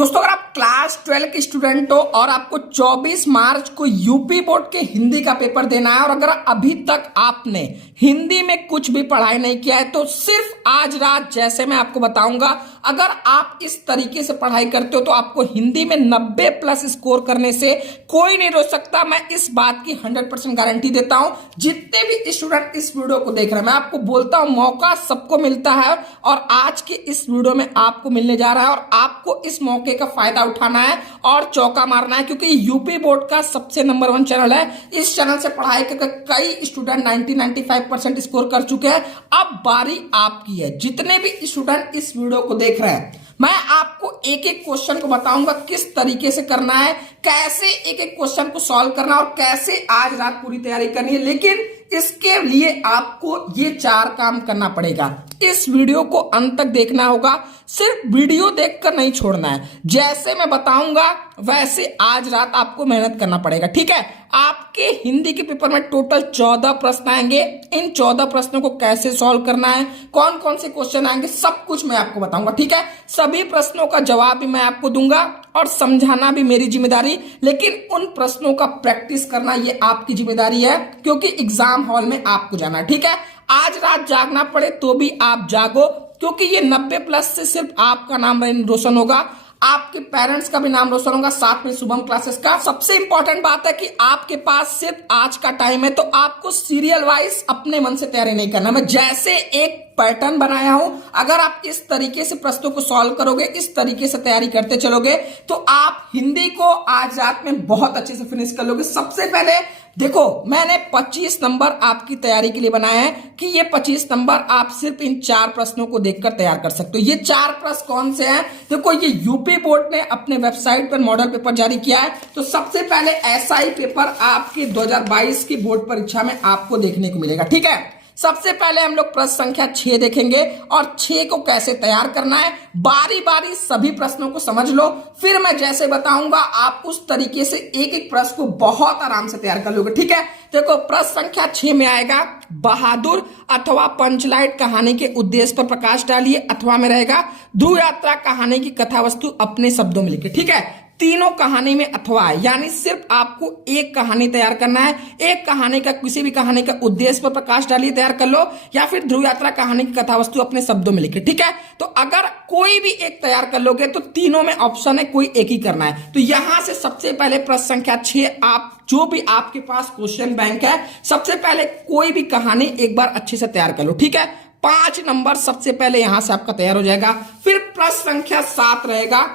दोस्तों, अगर आप क्लास 12 के स्टूडेंट हो और आपको 24 मार्च को यूपी बोर्ड के हिंदी का पेपर देना है और अगर अभी तक आपने हिंदी में कुछ भी पढ़ाई नहीं किया है तो सिर्फ आज रात जैसे मैं आपको बताऊंगा, अगर आप इस तरीके से पढ़ाई करते हो तो आपको हिंदी में 90 प्लस स्कोर करने से कोई नहीं रोक सकता। मैं इस बात की 100% गारंटी देता हूं। जितने भी स्टूडेंट इस वीडियो को देख रहे हैं, मैं आपको बोलता हूं मौका सबको मिलता है और आज के इस वीडियो में आपको मिलने जा रहा है और आपको इस मौके का फायदा उठाना है और चौका मारना है, क्योंकि यूपी बोर्ड का सबसे नंबर 1 चैनल है। इस चैनल से पढ़ाई करके कई स्टूडेंट 90-95% स्कोर कर चुके हैं। अब बारी आपकी है। जितने भी स्टूडेंट इस वीडियो को देख रहे हैं, मैं आपको एक एक क्वेश्चन को बताऊंगा किस तरीके से करना है, कैसे एक एक क्वेश्चन को सॉल्व करना और कैसे आज रात पूरी तैयारी करनी है। लेकिन इसके लिए आपको ये 4 काम करना पड़ेगा। इस वीडियो को अंत तक देखना होगा, सिर्फ वीडियो देखकर नहीं छोड़ना है। जैसे मैं बताऊंगा वैसे आज रात आपको मेहनत करना पड़ेगा, ठीक है। आपके हिंदी के पेपर में टोटल 14 प्रश्न आएंगे। इन 14 प्रश्नों को कैसे सॉल्व करना है, कौन कौन से क्वेश्चन आएंगे, सब कुछ मैं आपको बताऊंगा, ठीक है। सभी प्रश्नों का जवाब भी मैं आपको दूंगा और समझाना भी मेरी जिम्मेदारी, लेकिन उन प्रश्नों का प्रैक्टिस करना ये आपकी जिम्मेदारी है, क्योंकि एग्जाम हॉल में आपको जाना है, ठीक है। आज रात जागना पड़े तो भी आप जागो, क्योंकि ये 90 प्लस से सिर्फ आपका नाम रोशन होगा, आपके पेरेंट्स का भी नाम रोशन होगा, साथ में शुभम क्लासेस का। सबसे इंपॉर्टेंट बात है कि आपके पास सिर्फ आज का टाइम है, तो आपको सीरियल वाइज अपने मन से तैयारी नहीं करना। मैं जैसे एक पैटर्न बनाया हूं, अगर आप इस तरीके से प्रश्नों को सॉल्व करोगे, इस तरीके से तैयारी करते चलोगे, तो आप हिंदी को आज रात में बहुत अच्छे से फिनिश कर लोगे। सबसे पहले देखो, मैंने 25 नंबर आपकी तैयारी के लिए बनाया है कि ये 25 नंबर आप सिर्फ इन 4 प्रश्नों को देखकर तैयार कर सकते हो। ये 4 प्रश्न कौन से हैं? देखो, ये यूपी बोर्ड ने अपने वेबसाइट पर मॉडल पेपर जारी किया है। तो सबसे पहले एसआई पेपर आपके 2022 की बोर्ड परीक्षा में आपको देखने को मिलेगा, ठीक है। सबसे पहले हम लोग प्रश्न संख्या 6 देखेंगे और 6 को कैसे तैयार करना है। बारी बारी सभी प्रश्नों को समझ लो, फिर मैं जैसे बताऊंगा आप उस तरीके से एक एक प्रश्न को बहुत आराम से तैयार कर लोगे, ठीक है। देखो, प्रश्न संख्या 6 में आएगा बहादुर अथवा पंचलाइट कहानी के उद्देश्य पर प्रकाश डालिए, अथवा में रहेगा ध्रुव यात्रा कहानी की कथा वस्तु अपने शब्दों में लिखे, ठीक है। तीनों कहानी में अथवा है, यानी सिर्फ आपको एक कहानी तैयार करना है। एक कहानी का, किसी भी कहानी का उद्देश्य पर प्रकाश डालिए, तैयार कर लो, या फिर ध्रुव यात्रा कहानी की कथा वस्तु अपने शब्दों में लिखे, ठीक है। तो अगर कोई भी एक तैयार कर लोगे तो तीनों में ऑप्शन है, कोई एक ही करना है। तो यहां से सबसे पहले प्रश्न संख्या 6, आप जो भी आपके पास क्वेश्चन बैंक है, सबसे पहले कोई भी कहानी एक बार अच्छे से तैयार कर लो, ठीक है। 5 नंबर सबसे पहले यहां से आपका तैयार हो जाएगा। फिर प्रश्न संख्या 7 रहेगा,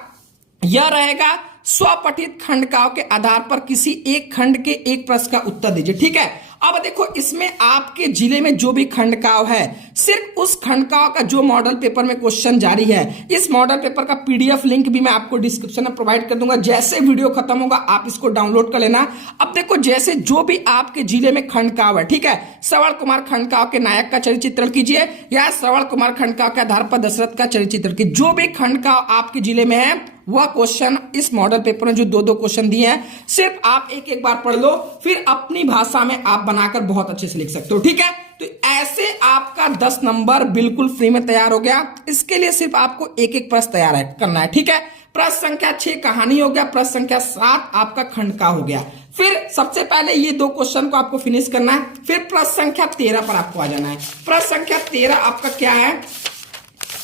यह रहेगा स्वपठित खंडकाव्य के आधार पर किसी एक खंड के एक प्रश्न का उत्तर दीजिए, ठीक है। अब देखो, इसमें आपके जिले में जो भी खंडकाव्य है, सिर्फ उस खंडकाव्य का जो मॉडल पेपर में क्वेश्चन जारी है, इस मॉडल पेपर का पीडीएफ लिंक भी मैं आपको डिस्क्रिप्शन में प्रोवाइड कर दूंगा। जैसे वीडियो खत्म होगा आप इसको डाउनलोड कर लेना। अब देखो, जैसे जो भी आपके जिले में खंडकाव्य है, ठीक है, श्रवण कुमार खंडकाव्य के नायक का चरित्र चित्रण कीजिए, या श्रवण कुमार खंडकाव्य के आधार पर दशरथ का चरित्र चित्रण कीजिए। जो भी खंडकाव्य आपके जिले में है वह क्वेश्चन इस मॉडल पेपर में जो 2-2 क्वेश्चन दिए हैं, सिर्फ आप एक एक बार पढ़ लो, फिर अपनी भाषा में आप बनाकर बहुत अच्छे से लिख सकते हो, ठीक है। तो ऐसे आपका 10 नंबर बिल्कुल फ्री में तैयार हो गया। इसके लिए सिर्फ आपको एक एक प्रश्न तैयार करना है, ठीक है। प्रश्न संख्या 6 कहानी हो गया, प्रश्न संख्या 7 आपका खंडकाव्य हो गया। फिर सबसे पहले ये 2 क्वेश्चन को आपको फिनिश करना है। फिर प्रश्न संख्या 13 पर आपको आ जाना है। प्रश्न संख्या 13 आपका क्या है,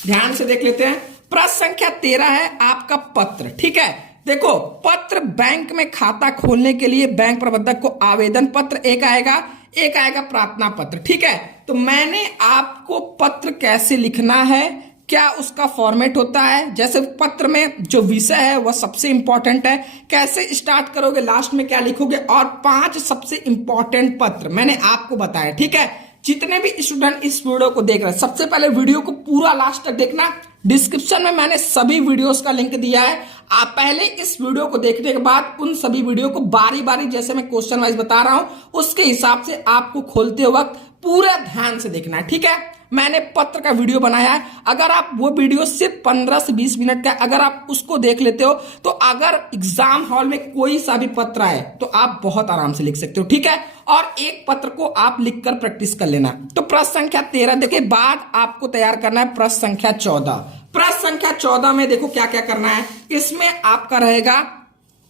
ध्यान से देख लेते हैं। प्रश्न संख्या 13 है आपका पत्र, ठीक है। देखो, पत्र बैंक में खाता खोलने के लिए बैंक प्रबंधक को आवेदन पत्र एक आएगा, एक आएगा प्रार्थना पत्र, ठीक है। तो मैंने आपको पत्र कैसे लिखना है, क्या उसका फॉर्मेट होता है, जैसे पत्र में जो विषय है वह सबसे इंपॉर्टेंट है, कैसे स्टार्ट करोगे, लास्ट में क्या लिखोगे, और 5 सबसे इंपॉर्टेंट पत्र मैंने आपको बताया, ठीक है। जितने भी स्टूडेंट इस वीडियो को देख रहे हैं, सबसे पहले वीडियो को पूरा लास्ट तक देखना। डिस्क्रिप्शन में मैंने सभी वीडियोस का लिंक दिया है। आप पहले इस वीडियो को देखने के बाद उन सभी वीडियो को बारी बारी, जैसे मैं क्वेश्चन वाइज बता रहा हूं, उसके हिसाब से आपको खोलते वक्त पूरा ध्यान से देखना है, ठीक है। मैंने पत्र का वीडियो बनाया है, अगर आप वो वीडियो सिर्फ 15 से 20 मिनट का अगर आप उसको देख लेते हो तो अगर एग्जाम हॉल में कोई सा भी पत्र आए तो आप बहुत आराम से लिख सकते हो, ठीक है। और एक पत्र को आप लिखकर प्रैक्टिस कर लेना। तो प्रश्न संख्या 13 देखिए, बाद आपको तैयार करना है प्रश्न संख्या 14। प्रश्न संख्या 14 में देखो क्या क्या करना है। इसमें आपका रहेगा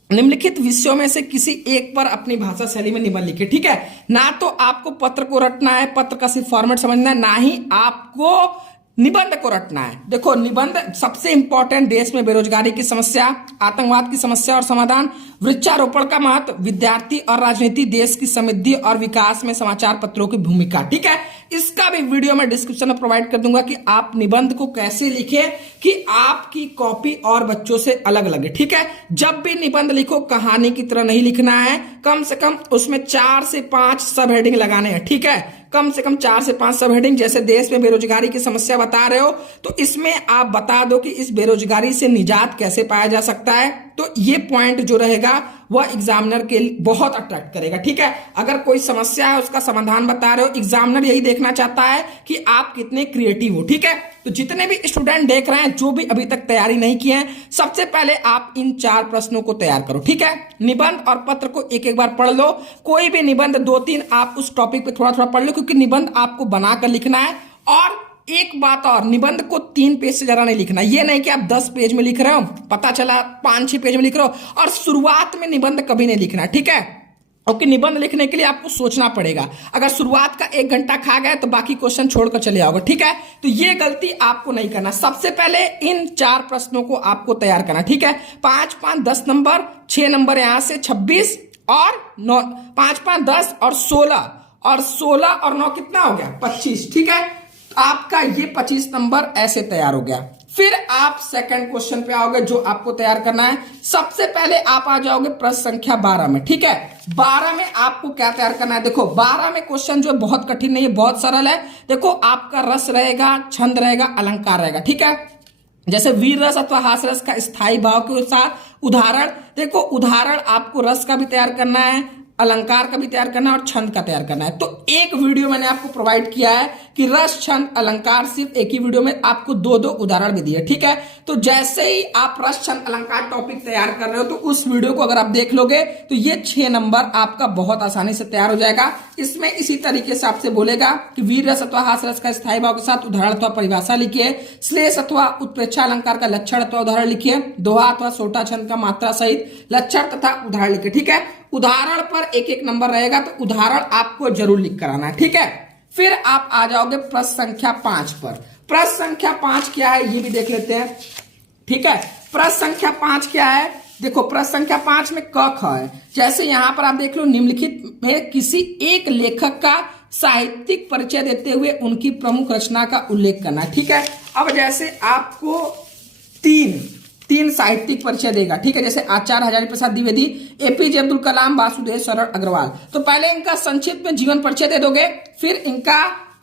निम्नलिखित विषयों में से किसी एक पर अपनी भाषा शैली में निबंध लिखे, ठीक है। ना तो आपको पत्र को रटना है, पत्र का सिर्फ फॉर्मेट समझना है, ना ही आपको निबंध को रटना है। देखो निबंध सबसे इंपॉर्टेंट, देश में बेरोजगारी की समस्या, आतंकवाद की समस्या और समाधान, वृक्षारोपण का महत्व, विद्यार्थी और राजनीति, देश की समृद्धि और विकास में समाचार पत्रों की भूमिका, ठीक है। इसका भी वीडियो मैं डिस्क्रिप्शन में प्रोवाइड कर दूंगा कि आप निबंध को कैसे लिखें कि आपकी कॉपी और बच्चों से अलग अलग है, ठीक है। जब भी निबंध लिखो कहानी की तरह नहीं लिखना है, कम से कम उसमें 4 से 5 सब हेडिंग लगाने हैं, ठीक है। कम से कम 4 से 5 सब हेडिंग। जैसे देश में बेरोजगारी की समस्या बता रहे हो तो इसमें आप बता दो कि इस बेरोजगारी से निजात कैसे पाया जा सकता है। तो ये पॉइंट जो रहेगा वह एग्जामिनर के लिए बहुत अट्रैक्ट करेगा, ठीक है। अगर कोई समस्या है उसका समाधान बता रहे हो, एग्जामिनर यही देखना चाहता है कि आप कितने क्रिएटिव हो, ठीक है। तो जितने भी स्टूडेंट देख रहे हैं जो भी अभी तक तैयारी नहीं किए हैं, सबसे पहले आप इन 4 प्रश्नों को तैयार करो, ठीक है। निबंध और पत्र को एक एक बार पढ़ लो, कोई भी निबंध 2-3 आप उस टॉपिक पे थोड़ा थोड़ा पढ़ लो, क्योंकि निबंध आपको बनाकर लिखना है। और एक बात और, निबंध को 3 पेज से ज्यादा नहीं लिखना। ये नहीं कि आप 10 पेज में लिख रहे हो, पता चला 5-6 पेज में लिख रहे हो। और शुरुआत में निबंध कभी नहीं लिखना, ठीक है। ओके, निबंध लिखने के लिए आपको सोचना पड़ेगा। अगर शुरुआत का 1 घंटा खा गए तो बाकी क्वेश्चन छोड़कर चले आओगे, ठीक है। तो ये गलती आपको नहीं करना। सबसे पहले इन 4 प्रश्नों को आपको तैयार करना, ठीक है। 5-5 10 नंबर, 6 नंबर यहां से 26 और 9, 5-5 10 और 16 और 9 कितना हो गया 25, ठीक है। आपका ये 25 नंबर ऐसे तैयार हो गया। फिर आप सेकंड क्वेश्चन पे आओगे जो आपको तैयार करना है। सबसे पहले आप आ जाओगे प्रश्न संख्या 12 में, ठीक है। 12 में आपको क्या तैयार करना है। देखो 12 में क्वेश्चन जो है बहुत कठिन नहीं है, बहुत सरल है। देखो आपका रस रहेगा, छंद रहेगा, अलंकार रहेगा, ठीक है। जैसे वीर रस अथवा हास रस का स्थायी भाव के साथ उदाहरण। देखो उदाहरण आपको रस का भी तैयार करना है, अलंकार का भी तैयार करना है और छंद का तैयार करना है। तो एक वीडियो मैंने आपको प्रोवाइड किया है कि रस छंद अलंकार, सिर्फ एक ही वीडियो में आपको 2-2 उदाहरण भी दिए, ठीक है। तो जैसे ही आप रस छंद अलंकार टॉपिक तैयार कर रहे हो तो उस वीडियो को अगर आप देख लोगे तो ये 6 नंबर आपका बहुत आसानी से तैयार हो जाएगा। इसमें इसी तरीके से आपसे बोलेगा कि वीर रस अथवा हास रस का स्थायी भाव के साथ उदाहरण अथवा परिभाषा लिखिए, श्लेष अथवा उत्प्रेक्षा अलंकार का लक्षण अथवा उदाहरण लिखिए, दोहा अथवा सोटा छंद का मात्रा सहित लक्षण तथा उदाहरण लिखिए, ठीक है। उदाहरण पर एक एक नंबर रहेगा तो उदाहरण आपको जरूर लिख कर आना है, ठीक है। फिर आप आ जाओगे प्रश्न संख्या 5 पर। प्रश्न संख्या 5 क्या है ये भी देख लेते हैं, ठीक है। प्रश्न संख्या 5 क्या है, देखो प्रश्न संख्या 5 में क ख है। जैसे यहां पर आप देख लो, निम्नलिखित में किसी एक लेखक का साहित्यिक परिचय देते हुए उनकी प्रमुख रचना का उल्लेख करना, ठीक है। अब जैसे आपको तीन साहित्यिक परिचय देगा, ठीक है। जैसे आचार्य हजारी प्रसाद द्विवेदी, एपीजे अब्दुल कलाम, वासुदेव शरण अग्रवाल। तो पहले इनका संक्षिप्त में जीवन परिचय दे दोगे, फिर इनका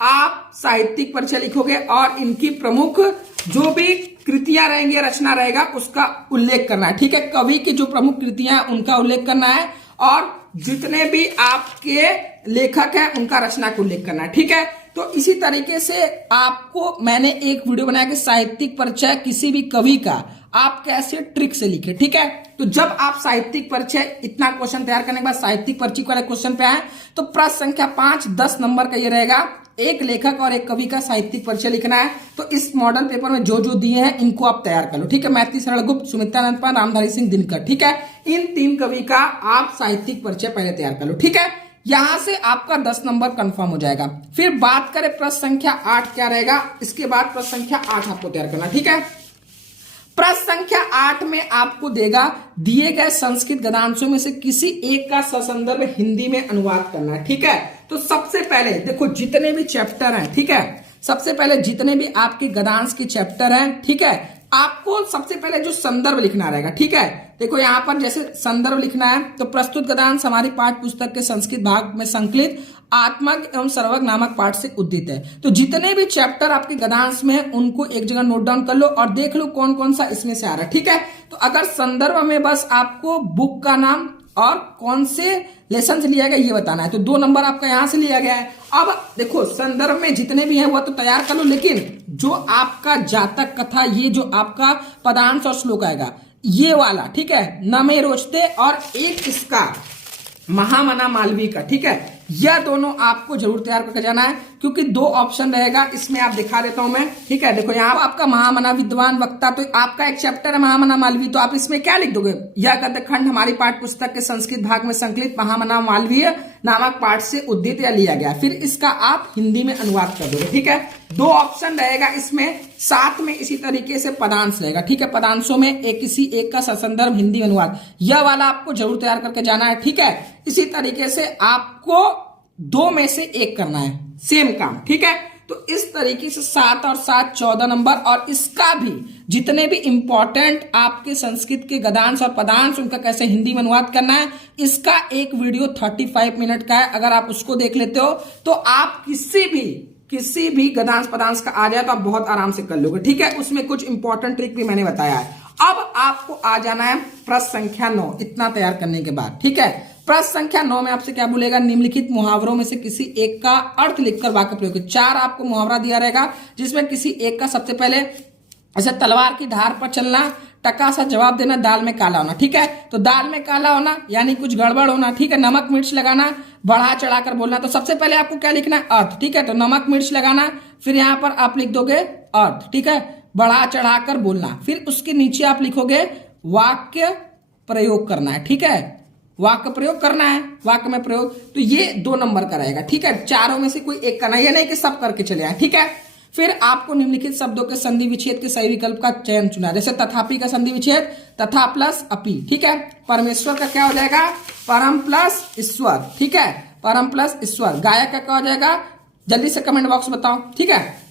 आप साहित्यिक परिचय लिखोगे और इनकी प्रमुख जो भी कृतियां रहेंगी, रचना रहेगा, उसका उल्लेख करना है, ठीक है। कवि की जो प्रमुख कृतियां उनका उल्लेख करना है और जितने भी आपके लेखक हैं उनका रचना का उल्लेख करना है, ठीक है। तो इसी तरीके से आपको मैंने एक वीडियो बनाया कि साहित्यिक परिचय किसी भी कवि का आप कैसे ट्रिक से लिखे, ठीक है। तो जब आप साहित्यिक परिचय इतना क्वेश्चन तैयार करने के बाद साहित्यिक परिचय वाले क्वेश्चन पे आए तो प्रश्न संख्या 5 10 नंबर का ये रहेगा, एक लेखक और एक कवि का साहित्यिक परिचय लिखना है। तो इस मॉडल पेपर में जो जो दिए हैं इनको आप तैयार कर लो, ठीक है। मैथिली शरण गुप्त, सुमित्रानंद पान, रामधारी सिंह दिनकर, ठीक है। इन 3 कवि का आप साहित्यिक परिचय पहले तैयार कर लो, ठीक है। यहां से आपका 10 नंबर कंफर्म हो जाएगा। फिर बात करें प्रश्न संख्या 8 क्या रहेगा, इसके बाद प्रश्न संख्या 8 आपको तैयार करना, ठीक है। प्रश्न संख्या 8 में आपको देगा दिए गए संस्कृत गद्यांशों में से किसी एक का ससंदर्भ हिंदी में अनुवाद करना है, ठीक है। तो सबसे पहले देखो जितने भी चैप्टर हैं, ठीक है, सबसे पहले जितने भी आपके गद्यांश के चैप्टर हैं, ठीक है, आपको सबसे पहले जो संदर्भ लिखना रहेगा, ठीक है। देखो यहां पर जैसे संदर्भ लिखना है तो प्रस्तुत गद्यांश हमारी पाठ्य पुस्तक के संस्कृत भाग में संकलित आत्मज्ञ एवं सर्वज्ञ नामक पाठ से उद्धृत है। तो जितने भी चैप्टर आपके गद्यांश में है उनको एक जगह नोट डाउन कर लो और देख लो कौन कौन सा इसमें से आ रहा है, ठीक है। तो अगर संदर्भ में बस आपको बुक का नाम और कौन से लेसन से लिया गया ये बताना है। तो 2 नंबर आपका यहां से लिया गया है। अब देखो संदर्भ में जितने भी हैं वह तो तैयार कर लो, लेकिन जो आपका जातक कथा, ये जो आपका पदांश और श्लोक आएगा ये वाला, ठीक है, न में रोचते और एक इसका महामना मालवीय का, ठीक है, यह दोनों आपको जरूर तैयार करके जाना है, क्योंकि 2 ऑप्शन रहेगा इसमें। आप दिखा देता हूं मैं, ठीक है। देखो यहाँ आपका महामना विद्वान वक्ता, तो आपका एक चैप्टर है महामना मालवीय, तो आप इसमें क्या लिख दोगे, यह गद्य खंड हमारी पाठ्य पुस्तक के संस्कृत भाग में संकलित महामना मालवीय नामक पाठ से उद्धृत या लिया गया, फिर इसका आप हिंदी में अनुवाद कर दोगे, ठीक है। 2 ऑप्शन रहेगा इसमें, साथ में इसी तरीके से पदांश रहेगा, ठीक है। पदांशों में एक किसी एक का ससंदर्भ हिंदी अनुवाद, यह वाला आपको जरूर तैयार करके जाना है, ठीक है। इसी तरीके से आपको 2 में से 1 करना है, सेम काम, ठीक है। तो इस तरीके से 7 और 7 14 नंबर, और इसका भी जितने भी इंपॉर्टेंट आपके संस्कृत के गदांश और पदांश उनका कैसे हिंदी में अनुवाद करना है, इसका एक वीडियो 35 मिनट का है। अगर आप उसको देख लेते हो तो आप किसी भी गदांश पदांश का आ जाए तो आप बहुत आराम से कर लोगे, ठीक है। उसमें कुछ इंपॉर्टेंट ट्रिक भी मैंने बताया है। अब आपको आ जाना है प्रश्न संख्या 9, इतना तैयार करने के बाद, ठीक है। प्रश्न संख्या 9 में आपसे क्या बोलेगा, निम्नलिखित मुहावरों में से किसी एक का अर्थ लिखकर वाक्य प्रयोग। 4 आपको मुहावरा दिया रहेगा, जिसमें किसी एक का सबसे पहले ऐसे तलवार की धार पर चलना, टका सा जवाब देना, दाल में काला होना, ठीक है। तो दाल में काला होना यानी कुछ गड़बड़ होना, ठीक है। नमक मिर्च लगाना, बढ़ा चढ़ाकर बोलना, तो सबसे पहले आपको क्या लिखना है, अर्थ, ठीक है। तो नमक मिर्च लगाना, फिर यहां पर आप लिख दोगे अर्थ, ठीक है, बढ़ा चढ़ाकर बोलना, फिर उसके नीचे आप लिखोगे वाक्य प्रयोग करना है, ठीक है, वाक्य प्रयोग करना है, वाक्य में प्रयोग। तो ये 2 नंबर का रहेगा, ठीक है। चारों में से कोई एक करना है, ये नहीं कि सब करके चले आए, ठीक है। फिर आपको निम्नलिखित शब्दों के संधि विच्छेद के सही विकल्प का चयन चुना, जैसे तथापि का संधि विच्छेद तथा प्लस अपि, ठीक है। परमेश्वर का क्या हो जाएगा, परम प्लस ईश्वर, ठीक है, परम प्लस ईश्वर। गायक का क्या हो जाएगा, जल्दी से कमेंट बॉक्स बताओ, ठीक है।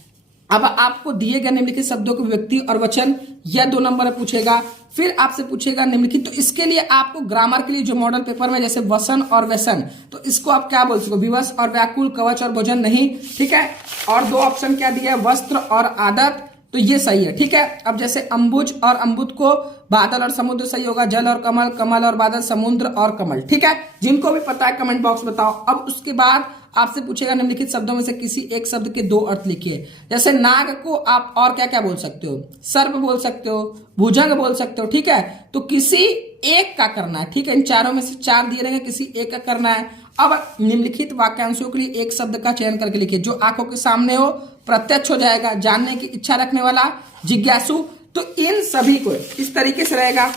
अब आपको दिए गए निम्नलिखित शब्दों के व्यक्ति और वचन, यह 2 नंबर में पूछेगा। फिर आपसे पूछेगा निम्नलिखित, तो इसके लिए आपको ग्रामर के लिए जो मॉडल पेपर में जैसे वसन और व्यसन, तो इसको आप क्या बोल सको, विवश और व्याकुल, कवच और भोजन नहीं, ठीक है। और 2 ऑप्शन क्या दिया है, वस्त्र और आदत, तो ये सही है, ठीक है। अब जैसे अंबुज और अम्बुद को बादल और समुद्र सही होगा, जल और कमल, कमल और बादल, समुद्र और कमल, ठीक है। जिनको भी पता है कमेंट बॉक्स बताओ। अब उसके बाद आपसे पूछेगा निम्नलिखित शब्दों में से किसी एक शब्द के 2 अर्थ लिखिए। जैसे नाग को आप और क्या क्या बोल सकते हो, सर्प बोल सकते हो, भुजंग बोल सकते हो, ठीक है। तो किसी एक का करना है, ठीक है। इन चारों में से 4 दिए रहेंगे, किसी एक का करना है। अब निम्नलिखित वाक्यांशों के लिए एक शब्द का चयन करके लिखिए जो आंखों के सामने हो, प्रत्यक्ष हो जाएगा, जानने की इच्छा रखने वाला, जिज्ञासु। तो इन सभी को इस तरीके से रहेगा,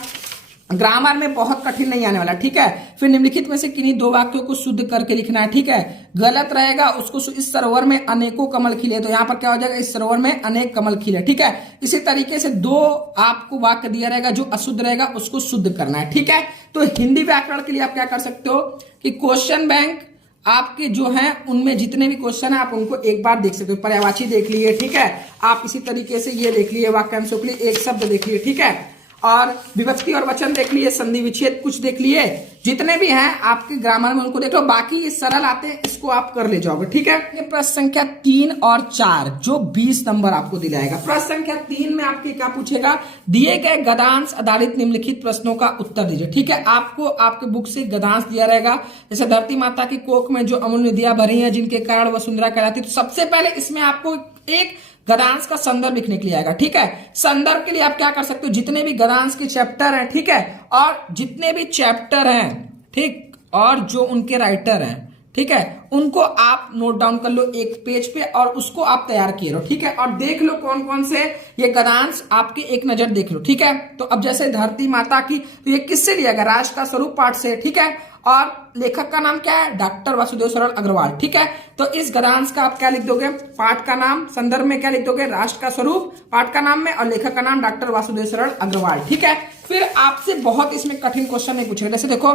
ग्रामर में बहुत कठिन नहीं आने वाला, ठीक है। फिर निम्नलिखित में से किन्हीं 2 वाक्यों को शुद्ध करके लिखना है, ठीक है। गलत रहेगा उसको, इस सरोवर में अनेकों कमल खिले, तो यहां पर क्या हो जाएगा, इस सरोवर में अनेक कमल खिले, ठीक है। इसी तरीके से 2 आपको वाक्य दिया रहेगा, जो अशुद्ध रहेगा उसको शुद्ध करना है, ठीक है। तो हिंदी व्याकरण के लिए आप क्या कर सकते हो कि क्वेश्चन बैंक आपके जो हैं उनमें जितने भी क्वेश्चन है आप उनको एक बार देख सकते हो। पर्यायवाची देख लिए, ठीक है। आप इसी तरीके से ये देख लिए, वाक्यांशों के लिए एक शब्द देख लिए, ठीक है। और विभक्ति और वचन देख लिए, संधि विच्छेद कुछ देख लिए, जितने भी हैं आपके ग्रामर में उनको देख लो। बाकी ये सरल आते हैं, इसको आप कर ले जाओगे, ठीक है। ये प्रश्न संख्या 3 और 4 जो 20 नंबर आपको दिलाएगा। प्रश्न संख्या 3 में आपके क्या पूछेगा, दिए गए गद्यांश आधारित निम्नलिखित प्रश्नों का उत्तर दीजिए, ठीक है। आपको आपके बुक से गद्यांश दिया रहेगा, जैसे धरती माता की कोख में जो अमूल्य नदियां भरी हैं जिनके कारण वसुंधरा कहलाती है। तो सबसे पहले इसमें आपको एक गद्यांश का संदर्भ लिखने के लिए आएगा, ठीक है। संदर्भ के लिए आप क्या कर सकते हो, जितने भी गद्यांश के चैप्टर हैं, ठीक है, और जितने भी चैप्टर हैं, ठीक, और जो उनके राइटर हैं, ठीक है, उनको आप नोट डाउन कर लो एक पेज पे और उसको आप तैयार किए रहो, ठीक है। और देख लो कौन कौन से ये गद्यांश आपके एक नजर देख लो, ठीक है। तो अब जैसे धरती माता की, तो ये किससे लिया गया, राष्ट्र का स्वरूप पाठ से, ठीक है। और लेखक का नाम क्या है, डॉक्टर वासुदेव सरल अग्रवाल, ठीक है। तो इस गद्यांश का आप क्या लिख दोगे, पाठ का नाम, संदर्भ में क्या लिख दोगे, राष्ट्र का स्वरूप पाठ का नाम में, और लेखक का नाम डॉक्टर वासुदेव सरल अग्रवाल, ठीक है। फिर आपसे बहुत इसमें कठिन क्वेश्चन नहीं पूछेगा, जैसे देखो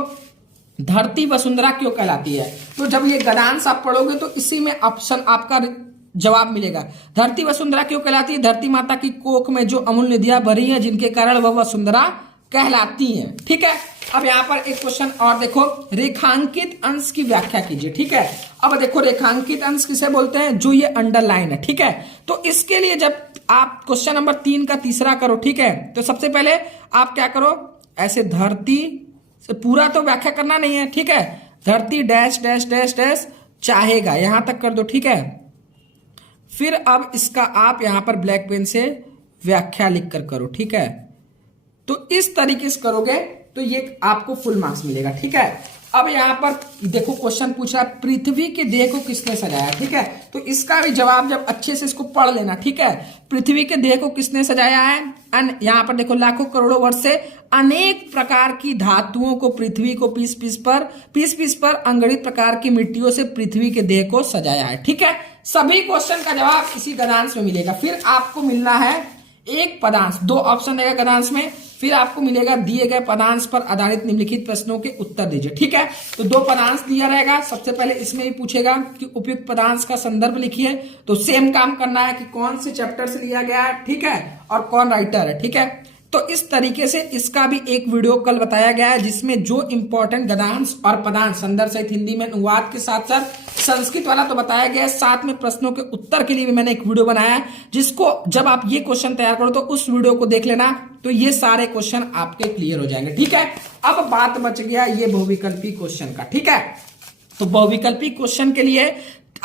धरती वसुंधरा क्यों कहलाती है। तो जब ये गद्यांश आप पढ़ोगे तो इसी में ऑप्शन आपका जवाब मिलेगा। धरती वसुंधरा क्यों कहलाती है, धरती माता की कोख में जो अमूल्य नदियां भरी हैं जिनके कारण वह वसुंधरा कहलाती हैं, ठीक है। अब यहाँ पर एक क्वेश्चन और देखो, रेखांकित अंश की व्याख्या कीजिए, ठीक है। अब देखो रेखांकित अंश किसे बोलते हैं, जो ये अंडरलाइन है, ठीक है। तो इसके लिए जब आप क्वेश्चन नंबर 3 का तीसरा करो, ठीक है, तो सबसे पहले आप क्या करो, ऐसे धरती पूरा तो व्याख्या करना नहीं है, ठीक है। धरती डैश डैश डैश डैश चाहेगा, यहां तक कर दो, ठीक है। फिर अब इसका आप यहां पर ब्लैक पेन से व्याख्या लिख कर करो, ठीक है। तो इस तरीके से करोगे तो ये आपको फुल मार्क्स मिलेगा, ठीक है। अब यहां पर देखो क्वेश्चन पूछा पृथ्वी के देह को किसने सजाया, ठीक है। तो इसका भी जवाब जब अच्छे से इसको पढ़ लेना, ठीक है। पृथ्वी के देह को किसने सजाया है, यहां पर देखो लाखों करोड़ों वर्ष से अनेक प्रकार की धातुओं को पृथ्वी को पीस पीस पर अंगणित प्रकार की मिट्टियों से पृथ्वी के देह को सजाया है, ठीक है। सभी क्वेश्चन का जवाब इसी गद्यांश में मिलेगा। फिर आपको मिलना है एक पदांश, 2 ऑप्शन रहेगा गद्यांश में। फिर आपको मिलेगा दिए गए पदांश पर आधारित निम्नलिखित प्रश्नों के उत्तर दीजिए, ठीक है। तो 2 पदांश दिया रहेगा। सबसे पहले इसमें ही पूछेगा कि उपयुक्त पदांश का संदर्भ लिखिए। तो सेम काम करना है कि कौन से चैप्टर से लिया गया है, ठीक है, और कौन राइटर है, ठीक है। तो इस तरीके से इसका भी एक वीडियो कल बताया गया है, जिसमें जो इंपॉर्टेंट गद्यांश और पदांश संदर्भ सहित हिंदी में अनुवाद के साथ साथ संस्कृत वाला तो बताया गया है, साथ में प्रश्नों के उत्तर के लिए भी मैंने एक वीडियो बनाया है, जिसको जब आप ये क्वेश्चन तैयार करो तो उस वीडियो को देख लेना, तो ये सारे क्वेश्चन आपके क्लियर हो जाएंगे, ठीक है। अब बात बच गया ये बहुविकल्पी क्वेश्चन का, ठीक है। तो बहुविकल्पी क्वेश्चन के लिए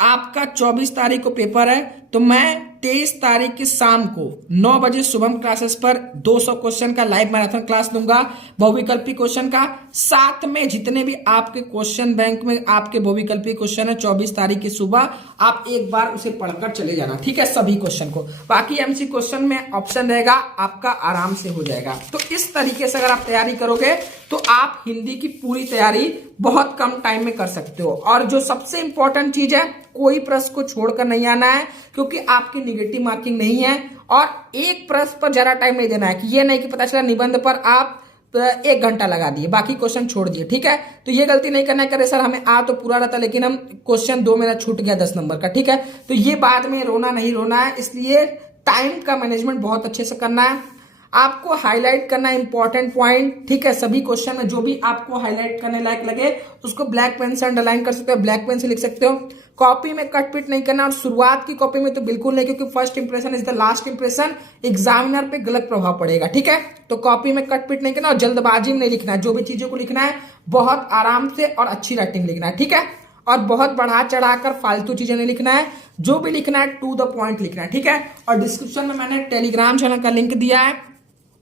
आपका 24 तारीख को पेपर है, तो मैं 23 तारीख की शाम को 9 बजे शुभम क्लासेस पर 200 क्वेश्चन का लाइव मैराथन क्लास दूंगा बहुविकल्पी क्वेश्चन का। साथ में जितने भी आपके क्वेश्चन बैंक में आपके बहुविकल्पी क्वेश्चन है 24 तारीख की सुबह आप एक बार उसे पढ़कर चले जाना, ठीक है, सभी क्वेश्चन को। बाकी एमसी क्वेश्चन में ऑप्शन रहेगा, आपका आराम से हो जाएगा। तो इस तरीके से अगर आप तैयारी करोगे तो आप हिंदी की पूरी तैयारी बहुत कम टाइम में कर सकते हो। और जो सबसे इंपॉर्टेंट चीज है, कोई प्रश्न को छोड़कर नहीं आना है, क्योंकि आपकी निगेटिव मार्किंग नहीं है। और एक प्रश्न पर ज्यादा टाइम नहीं देना है, कि ये नहीं कि पता चला निबंध पर आप 1 घंटा लगा दिए, बाकी क्वेश्चन छोड़ दिए, ठीक है। तो ये गलती नहीं करना है, करे सर हमें आ तो पूरा रहता लेकिन हम क्वेश्चन 2 मेरा छूट गया 10 नंबर का, ठीक है। तो ये बाद में रोना नहीं रोना है, इसलिए टाइम का मैनेजमेंट बहुत अच्छे से करना है। आपको हाईलाइट करना इंपॉर्टेंट पॉइंट, ठीक है। सभी क्वेश्चन में जो भी आपको हाईलाइट करने लायक लगे उसको ब्लैक पेन से अंडरलाइन कर सकते हो, ब्लैक पेन से लिख सकते हो। कॉपी में कट पिट नहीं करना, और शुरुआत की कॉपी में तो बिल्कुल नहीं, क्योंकि first impression is the last impression, examiner पे गलत प्रभाव पड़ेगा, ठीक है। तो कॉपी में कट पिट नहीं करना और जल्दबाजी में नहीं लिखना है। जो भी चीजों को लिखना है बहुत आराम से और अच्छी राइटिंग लिखना है, ठीक है। और बहुत बढ़ा चढ़ाकर फालतू चीजें नहीं लिखना है, जो भी लिखना है टू द पॉइंट लिखना है, ठीक है। और डिस्क्रिप्शन में मैंने टेलीग्राम चैनल का लिंक दिया है,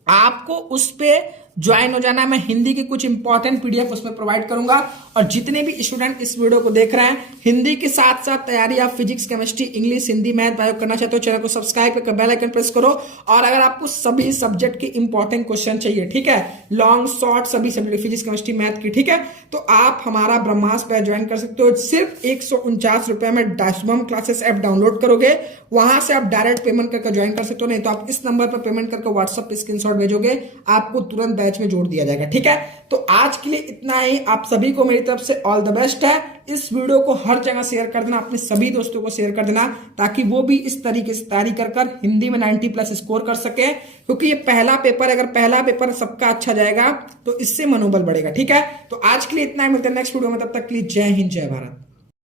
आपको उस पे ज्वाइन हो जाना है। मैं हिंदी की कुछ इंपॉर्टेंट पीडीएफ उसमें प्रोवाइड करूंगा। और जितने भी स्टूडेंट इस वीडियो को देख रहे हैं, हिंदी के साथ साथ तैयारी आप physics, chemistry, English, Hindi, math, bio करना चाहते हो, चैनल को सब्सक्राइब करके बेल आइकन प्रेस करो। और अगर आपको सभी सब्जेक्ट के इंपॉर्टेंट क्वेश्चन चाहिए, ठीक है, लॉन्ग शॉर्ट सभी सब्जेक्ट फिजिक्स, केमिस्ट्री, मैथ की, ठीक है, तो आप हमारा ब्रह्मास्त्र बैच ज्वाइन कर सकते हो। सिर्फ 149 रुपए में शुभम क्लासेस ऐप डाउनलोड करोगे, वहां से आप डायरेक्ट पेमेंट करके ज्वाइन कर सकते हो। नहीं तो आप इस नंबर पर पेमेंट करके व्हाट्सएप पे स्क्रीनशॉट भेजोगे, आपको तुरंत बैच में जोड़ दिया जाएगा, ठीक है। तो आज के लिए इतना ही। आप सभी को मेरी तरफ से ऑल द बेस्ट है। इस वीडियो को हर जगह शेयर कर देना, अपने सभी दोस्तों को शेयर कर देना, ताकि वो भी इस तरीके से तैयारी कर हिंदी में 90+ स्कोर कर सके। क्योंकि ये पहला पेपर, अगर पहला पेपर सबका अच्छा जाएगा तो इससे मनोबल बढ़ेगा, ठीक है। तो आज के लिए इतना ही, मिलते हैं नेक्स्ट वीडियो में, तब तक के लिए जय हिंद, जय भारत।